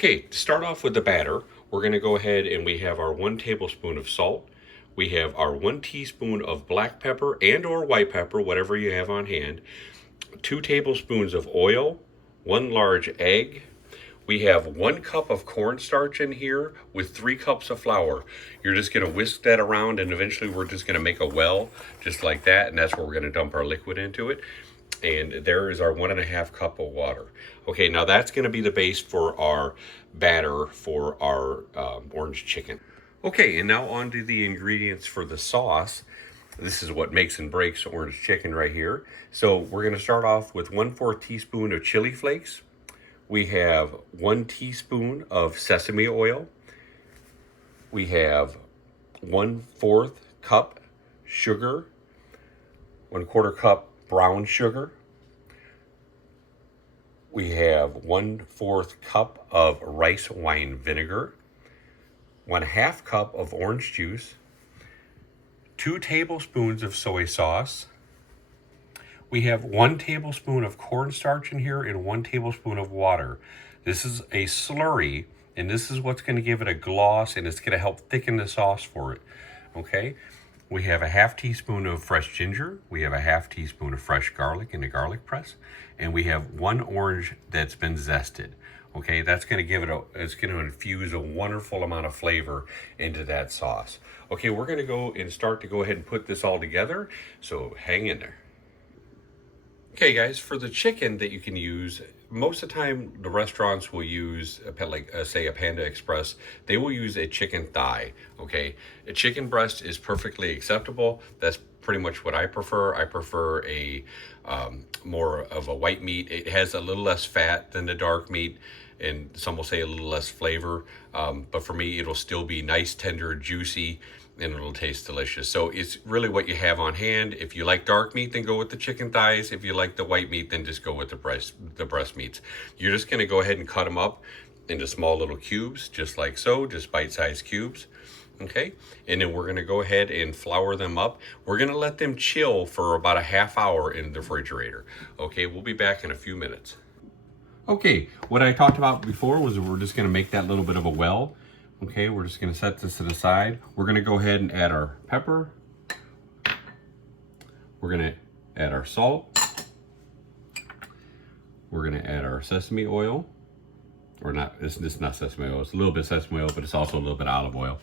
Okay, to start off with the batter, we're going to go ahead and we have our 1 tablespoon of salt. We have our 1 teaspoon of black pepper and or white pepper, whatever you have on hand. 2 tablespoons of oil, 1 large egg. We have 1 cup of cornstarch in here with 3 cups of flour. You're just going to whisk that around and eventually we're just going to make a well just like that, and that's where we're going to dump our liquid into it. And there is our 1.5 cup of water. Okay, now that's going to be the base for our batter for our orange chicken. Okay, and now on to the ingredients for the sauce. This is what makes and breaks orange chicken right here. So we're going to start off with 1/4 teaspoon of chili flakes. We have 1 teaspoon of sesame oil. We have 1/4 cup sugar, 1/4 cup brown sugar. We have 1/4 cup of rice wine vinegar, 1/2 cup of orange juice, 2 tablespoons of soy sauce. We have 1 tablespoon of cornstarch in here and 1 tablespoon of water. This is a slurry, and this is what's going to give it a gloss, and it's going to help thicken the sauce for it. Okay? We have a 1/2 teaspoon of fresh ginger. We have a 1/2 teaspoon of fresh garlic in a garlic press. And we have 1 orange that's been zested. Okay, that's going to give it it's going to infuse a wonderful amount of flavor into that sauce. Okay, we're going to go and start to go ahead and put this all together. So hang in there. Okay guys, for the chicken that you can use, most of the time the restaurants will use, say a Panda Express, they will use a chicken thigh, okay? A chicken breast is perfectly acceptable. That's pretty much what I prefer. I prefer a more of a white meat. It has a little less fat than the dark meat, and some will say a little less flavor, but for me it'll still be nice, tender, juicy, and it'll taste delicious. So it's really what you have on hand. If you like dark meat, then go with the chicken thighs. If you like the white meat, then just go with the breast meats. You're just gonna go ahead and cut them up into small little cubes, just like so, just bite-sized cubes. Okay, and then we're gonna go ahead and flour them up. We're gonna let them chill for about a ½ hour in the refrigerator. Okay, we'll be back in a few minutes. Okay, what I talked about before was we're just gonna make that little bit of a well. Okay, we're just gonna set this to the side. We're gonna go ahead and add our pepper. We're gonna add our salt. We're gonna add our sesame oil. Or not, it's not sesame oil, it's a little bit sesame oil, but it's also a little bit olive oil.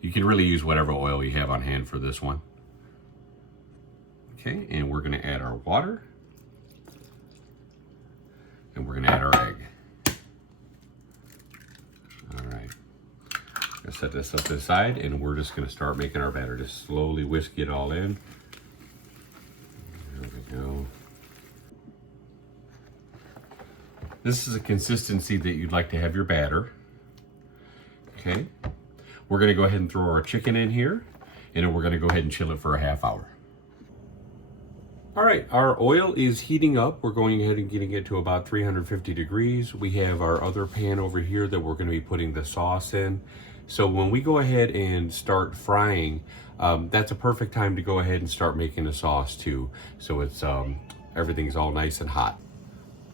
You can really use whatever oil you have on hand for this one. Okay, and we're gonna add our water. And we're gonna add our egg. All right. Gonna set this up to the side, and we're just gonna start making our batter. Just slowly whisk it all in. There we go. This is a consistency that you'd like to have your batter. Okay. We're gonna go ahead and throw our chicken in here, and then we're gonna go ahead and chill it for a ½ hour. All right, our oil is heating up. We're going ahead and getting it to about 350 degrees. We have our other pan over here that we're gonna be putting the sauce in. So when we go ahead and start frying, that's a perfect time to go ahead and start making the sauce too. So it's everything's all nice and hot.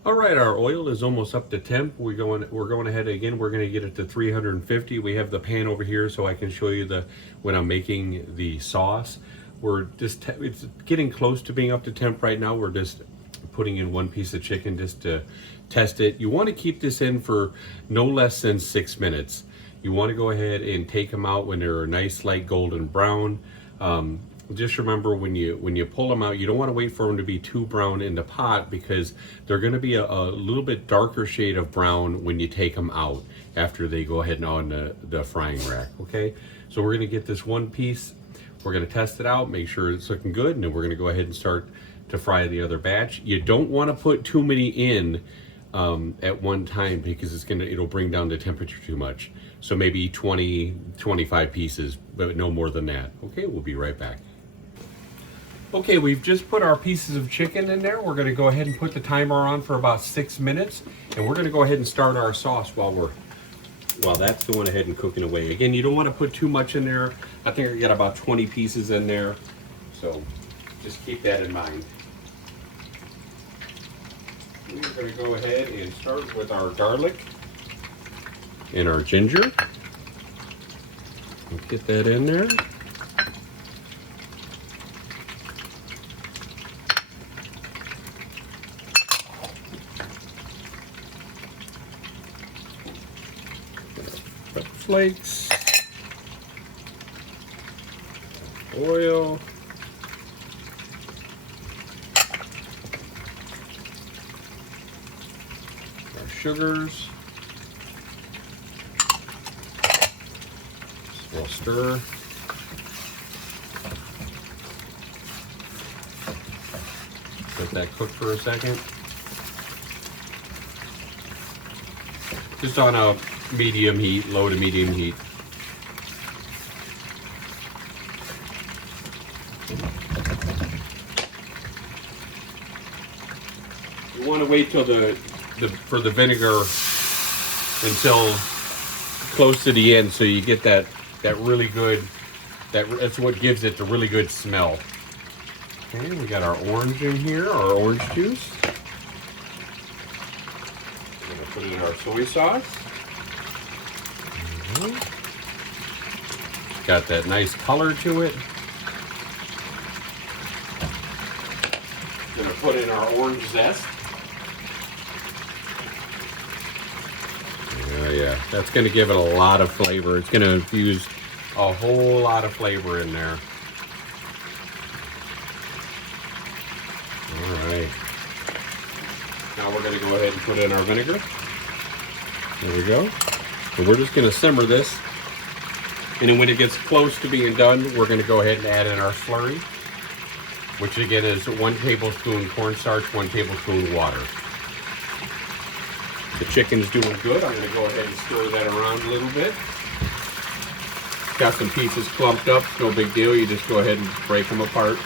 All right, our oil is almost up to temp. We're going ahead again. We're going to get it to 350. We have the pan over here so I can show you when I'm making the sauce. It's getting close to being up to temp right now. We're just putting in 1 piece of chicken just to test it. You want to keep this in for no less than 6 minutes. You want to go ahead and take them out when they're a nice light golden brown. Just remember when you pull them out, you don't want to wait for them to be too brown in the pot, because they're going to be a little bit darker shade of brown when you take them out after they go ahead and on the frying rack. Okay, so we're going to get this 1 piece. We're going to test it out, make sure it's looking good, and then we're going to go ahead and start to fry the other batch. You don't want to put too many in at one time, because it'll bring down the temperature too much. So maybe 20, 25 pieces, but no more than that. Okay, we'll be right back. Okay, we've just put our pieces of chicken in there. We're gonna go ahead and put the timer on for about 6 minutes, and we're gonna go ahead and start our sauce while that's going ahead and cooking away. Again, you don't wanna put too much in there. I think I got about 20 pieces in there, so just keep that in mind. We're going to go ahead and start with our garlic. and our ginger. We'll get that in there. Pepper flakes, oil, our sugars. We'll stir. Let that cook for a second. Just on a medium heat, low to medium heat. You want to wait till for the vinegar until close to the end, so you get that really good. That's what gives it the really good smell. Okay, we got our orange in here, our orange juice. We're gonna put in our soy sauce. Got that nice color to it. Gonna put in our orange zest. Oh yeah, that's gonna give it a lot of flavor. It's gonna infuse a whole lot of flavor in there. All right. Now we're gonna go ahead and put in our vinegar. There we go. So we're just gonna simmer this. And then when it gets close to being done, we're gonna go ahead and add in our slurry, which again is 1 tablespoon cornstarch, 1 tablespoon water. The chicken's doing good. I'm gonna go ahead and stir that around a little bit. Got some pieces clumped up, no big deal. You just go ahead and break them apart.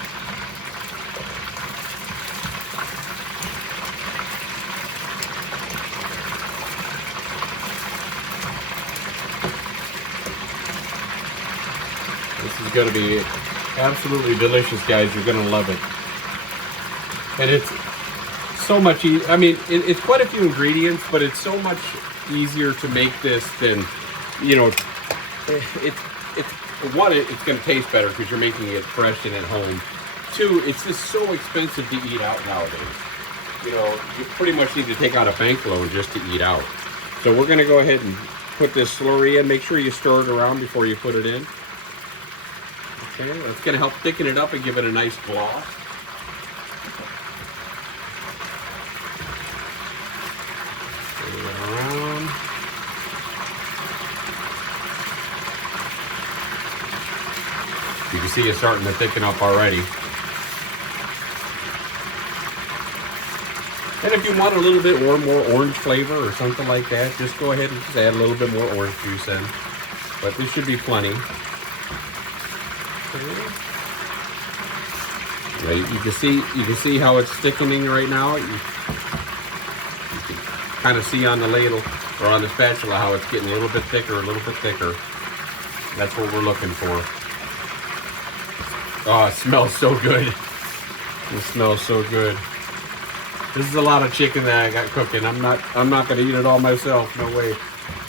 This is going to be absolutely delicious, guys. You're going to love it. And it's so much easier. I mean, it's quite a few ingredients, but it's so much easier to make this than, you know, one, it's going to taste better because you're making it fresh and at home. Two, it's just so expensive to eat out nowadays. You know, you pretty much need to take out a bank loan just to eat out. So we're going to go ahead and put this slurry in. Make sure you stir it around before you put it in. Okay, that's going to help thicken it up and give it a nice gloss. Stir it around. You can see it's starting to thicken up already. And if you want a little bit more orange flavor or something like that, just go ahead and just add a little bit more orange juice in. But this should be plenty. Right, you can see how it's thickening right now. You can kind of see on the ladle or on the spatula how it's getting a little bit thicker, a little bit thicker. That's what we're looking for. Oh, it smells so good. It smells so good. This is a lot of chicken that I got cooking. I'm not gonna eat it all myself. No way.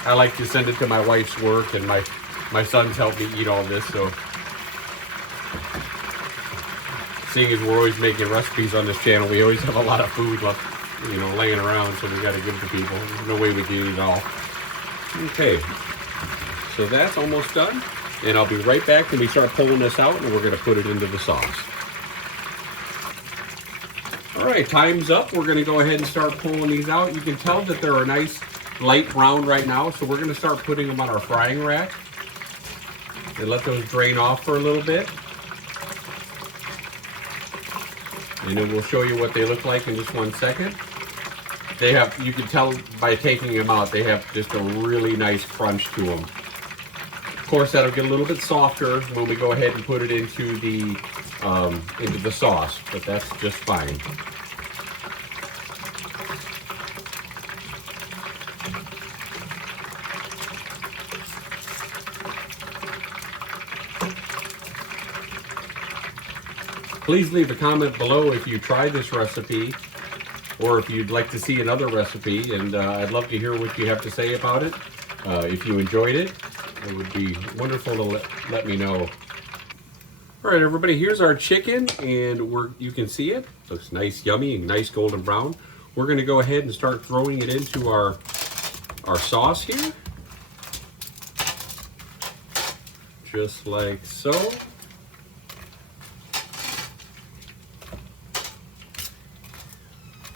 I like to send it to my wife's work, and my sons help me eat all this. So, seeing as we're always making recipes on this channel, we always have a lot of food left, you know, laying around. So we got to give it to people. There's no way we can eat it all. Okay. So that's almost done. And I'll be right back when we start pulling this out, and we're going to put it into the sauce. All right, time's up. We're going to go ahead and start pulling these out. You can tell that they're a nice light brown right now, so we're going to start putting them on our frying rack and let those drain off for a little bit. And then we'll show you what they look like in just 1 second. They have, you can tell by taking them out, they have just a really nice crunch to them. Of course, that'll get a little bit softer when we go ahead and put it into the sauce, but that's just fine. Please leave a comment below if you tried this recipe or if you'd like to see another recipe, and I'd love to hear what you have to say about it. If you enjoyed it, it would be wonderful to let me know. All right, everybody, here's our chicken, and you can see it. Looks nice, yummy, and nice golden brown. We're gonna go ahead and start throwing it into our sauce here. Just like so.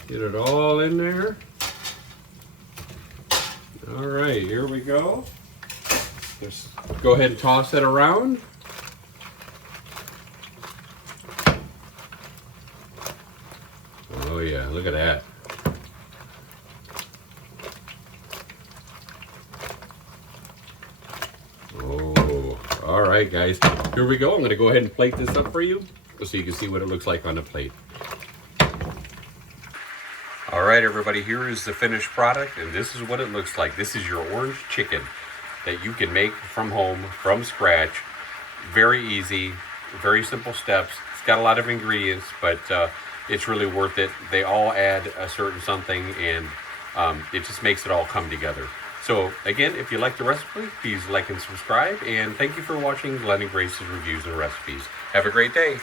Get it all in there. All right, here we go. Just go ahead and toss it around. Oh yeah, look at that. Oh, all right, guys. Here we go. I'm gonna go ahead and plate this up for you so you can see what it looks like on the plate. All right, everybody, here is the finished product, and this is what it looks like. This is your orange chicken that you can make from home, from scratch. Very easy, very simple steps. It's got a lot of ingredients, but it's really worth it. They all add a certain something, and it just makes it all come together. So again, if you like the recipe, please like and subscribe, and thank you for watching Glenn and Grace's Reviews and Recipes. Have a great day.